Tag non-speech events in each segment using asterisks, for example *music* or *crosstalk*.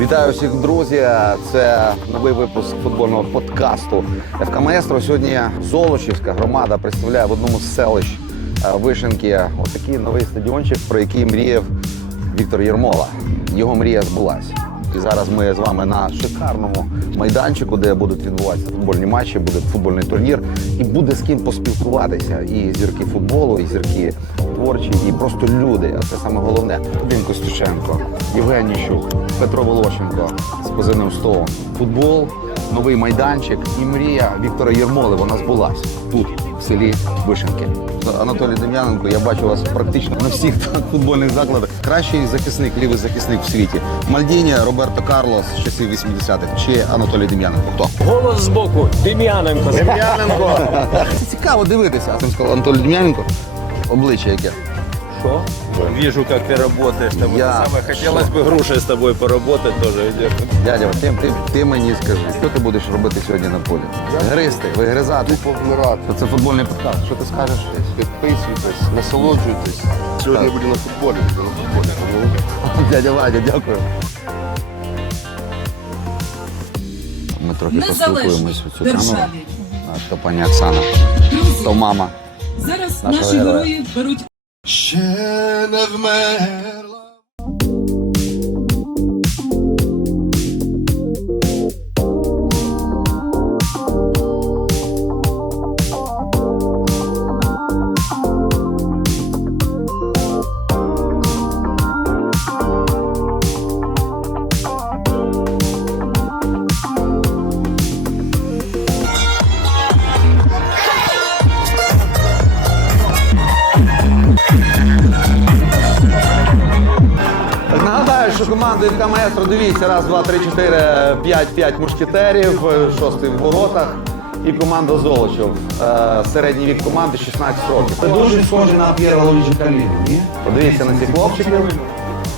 Вітаю всіх, друзі! Це новий випуск футбольного подкасту ФК Маестро. Сьогодні Золочівська громада представляє в одному з селищ е, Вишенки отакий новий стадіончик, про який мріяв Віктор Єрмола. Його мрія збулася. І зараз ми з вами на шикарному майданчику, де будуть відбуватися футбольні матчі, буде футбольний турнір, і буде з ким поспілкуватися. І зірки футболу, і зірки творчі, і просто люди. Це саме головне. Вадим Костюченко, Євгеній Щук, Петро Волошенко з позивним столом. Футбол, новий майданчик і мрія Віктора Єрмоли. Вона збулася тут, в селі Вишенки. Анатолій Дем'яненко, я бачу вас практично на всіх *laughs* футбольних закладах. Кращий захисник, лівий захисник в світі. Мальдіні, Роберто Карлос з часів 80-х чи Анатолій Дем'яненко. Хто? Голос з боку Дем'яненко. Дем'яненко! *laughs* Це цікаво дивитися. Анатолій Дем'яненко. Обличчя яке. Що? Вижу, как ты работаешь. Там Я- это самое, хотелось бы грушей с тобой поработать тоже. идешь. Дядя, ти, ти, ти мені скажи, що ти будеш робити сьогодні на полі? Гристи, вигризати. Повмирати. То це футбольний подкаст. Що ти скажеш? Підписуйтесь, насолоджуйтесь. Сьогодні я буду на футболі. буду на футболі. Тому *laughs* Дядя Вадя, дякую. Ми трохи поспілкуємось Незалежній у цю камеру. державі. А, То пані Оксана, Друзі, то мама. зараз Нашого наші героя. герої беруть Ще не вмерла. Так, Нагадаю, команду ФК Маестро, дивіться, раз, два, три, чотири, п'ять, п'ять мушкетерів, шостий в воротах. І команда Золочів. Е, Середній вік команди 16 років. Це дуже схоже на П'єра Луїджі Каліну, ні? Подивіться на цих хлопчиків.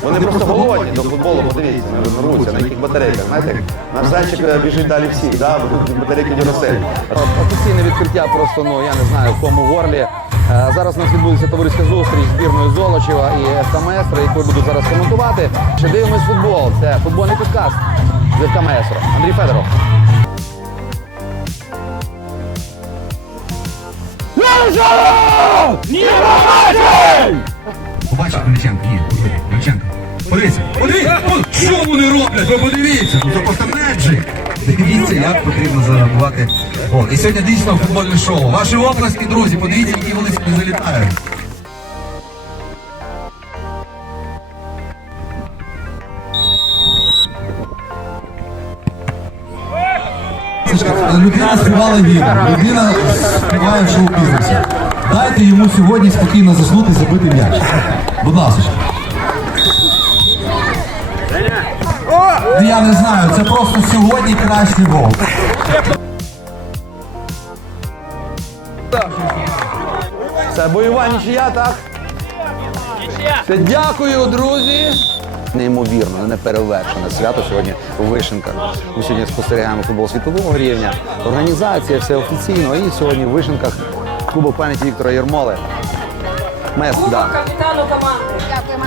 Вони просто голодні до футболу, подивіться, вони руться, на яких батарейках. Знаєте, наш зайчик е, біжить далі всіх, да? батарейки Дюрасель. Офіційне відкриття просто, ну я не знаю, в кому горлі. Е, Зараз у нас відбудеться товариська зустріч з збірною Золочева і ФК яку я буду зараз коментувати. Ще дивимось футбол. Це футбольний подкаст з ФК Маестро. Андрій Федоров. Побачив Величенко? Ні, Величенко. Подивіться, подивіться, що вони роблять, ви подивіться, ну це просто меджик. Дивіться, як потрібно зареагувати. О, і сьогодні дійсно футбольне шоу. Ваші оплески, друзі, подивіться, які вони сюди залітають. Людина співала віра, людина співає в шоу-бізнесі. Дайте йому сьогодні спокійно заснути забити м'яч. Будь ласка. Я не знаю, це просто сьогодні кращий гол. Це бойова нічия, так? Це дякую, друзі. Неймовірно, неперевершене свято сьогодні у Вишенках. Ми сьогодні спостерігаємо футбол світового рівня. Організація, все офіційно. І сьогодні в Вишенках клубу пам'яті Віктора Єрмоли. Мес, да. капітану команди.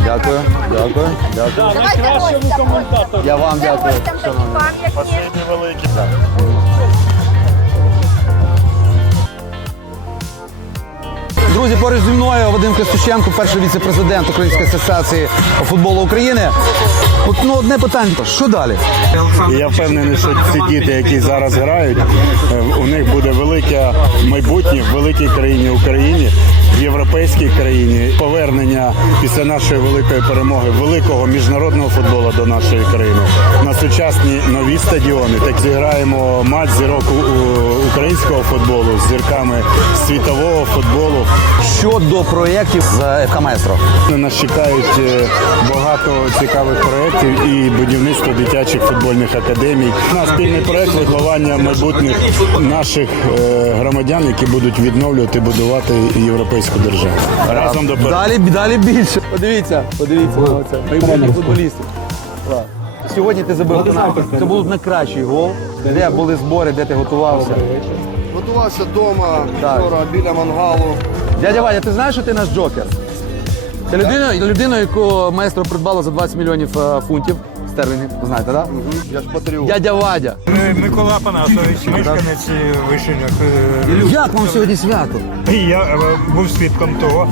Дякую, дякую, дякую. Найкращому коментатору. Я вам дякую. шановні. пам'ятні. Друзі, поруч зі мною Вадим Костюченко, перший віце-президент Української асоціації футболу України. От ну одне питання: що далі? Я впевнений, що ці діти, які зараз грають, е, у них буде велике майбутнє в великій країні Україні, європейській країні. Повернення після нашої великої перемоги великого міжнародного футболу до нашої країни на сучасні нові стадіони. Так зіграємо матч зірок українського футболу з зірками світового футболу. Щодо проєктів з ФК Маестро. Нас чекають е, багато цікавих проєктів і будівництво дитячих футбольних академій. У нас спільний проєкт виховання майбутніх наших е, громадян, які будуть відновлювати, будувати європейську державу. Разом до перемоги. Далі, далі більше. Подивіться, подивіться на це. Майбутніх футболістів. Клас. Сьогодні ти забив пенальті. Це був найкращий гол. Де були збори, де ти готувався? Готувався вдома, Так. вчора біля мангалу. Дядя Ваня, ти знаєш, що ти наш джокер? Це людина, людина, яку майстро придбала за 20 мільйонів е, фунтів. Стерлінги, ви знаєте, так? Я ж патріот. Дядя Вадя. Микола Панасович, мешканець Вишинок. Як вам сьогодні свято? І я е, був свідком того,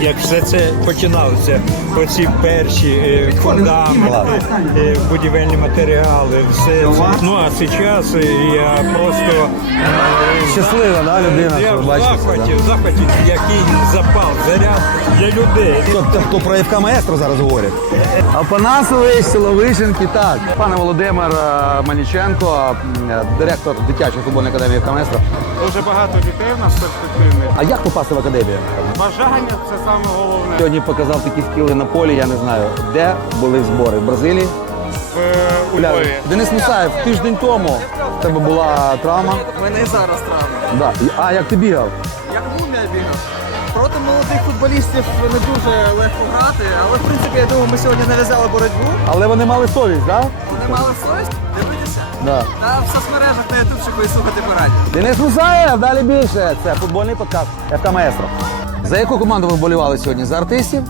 як все це починалося. Оці перші е, фундаменти, е, будівельні матеріали, все це. Ну а зараз е, я просто е, Щаслива, да, людина, я в захваті, в захваті, який запал, заряд для людей. Тобто, хто про ФК Маестро зараз говорить? Апанасович, Соловишенки, так. Пане Володимир Маніченко, директор дитячої футбольної академії ФК Маестро. Дуже багато дітей в нас перспективних. А як попасти в академію? Бажання це саме головне. Сьогодні показав такі скіли на полі, я не знаю, де були збори в Бразилії. В у Львові. Денис Мусаєв, тиждень тому в тебе була травма. У мене і зараз травма. Да. А як ти бігав? Як мумія бігав. Проти молодих футболістів не дуже легко грати, але в принципі я думаю, ми сьогодні нав'язали боротьбу. Але вони мали совість, так? Вони мали совість дивитися Да? та в соцмережах на ютубчику і слухати по радіо. Денис Мусаєв, далі більше. Це футбольний подкаст ФК Маестро. За яку команду ви вболівали сьогодні? За артистів?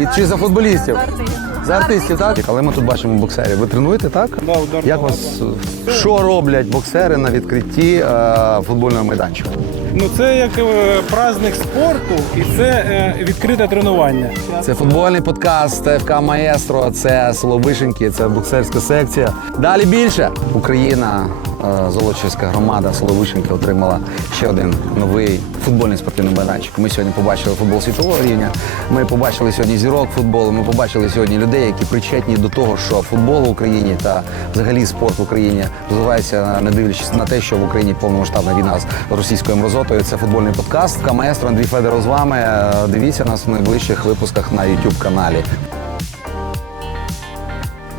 І чи за футболістів? За артистів. За артистів, так? Але ми тут бачимо боксерів. Ви тренуєте, так? Да, удар Як вас що роблять боксери на відкритті е, футбольного майданчика? Ну це як е, праздник спорту і це е, відкрите тренування. Це футбольний подкаст ФК Маестро, це словишеньки, це боксерська секція. Далі більше. Україна, Золочівська громада село Вишеньки отримала ще один новий футбольний спортивний майданчик. Ми сьогодні побачили футбол світового рівня. Ми побачили сьогодні зірок футболу. Ми побачили сьогодні людей, які причетні до того, що футбол в Україні та взагалі спорт в Україні розвивається, не дивлячись на те, що в Україні повномасштабна війна з російською мразотою. Це футбольний подкаст. ФК Андрій Федоров з вами. Е, Дивіться нас в найближчих випусках на YouTube каналі.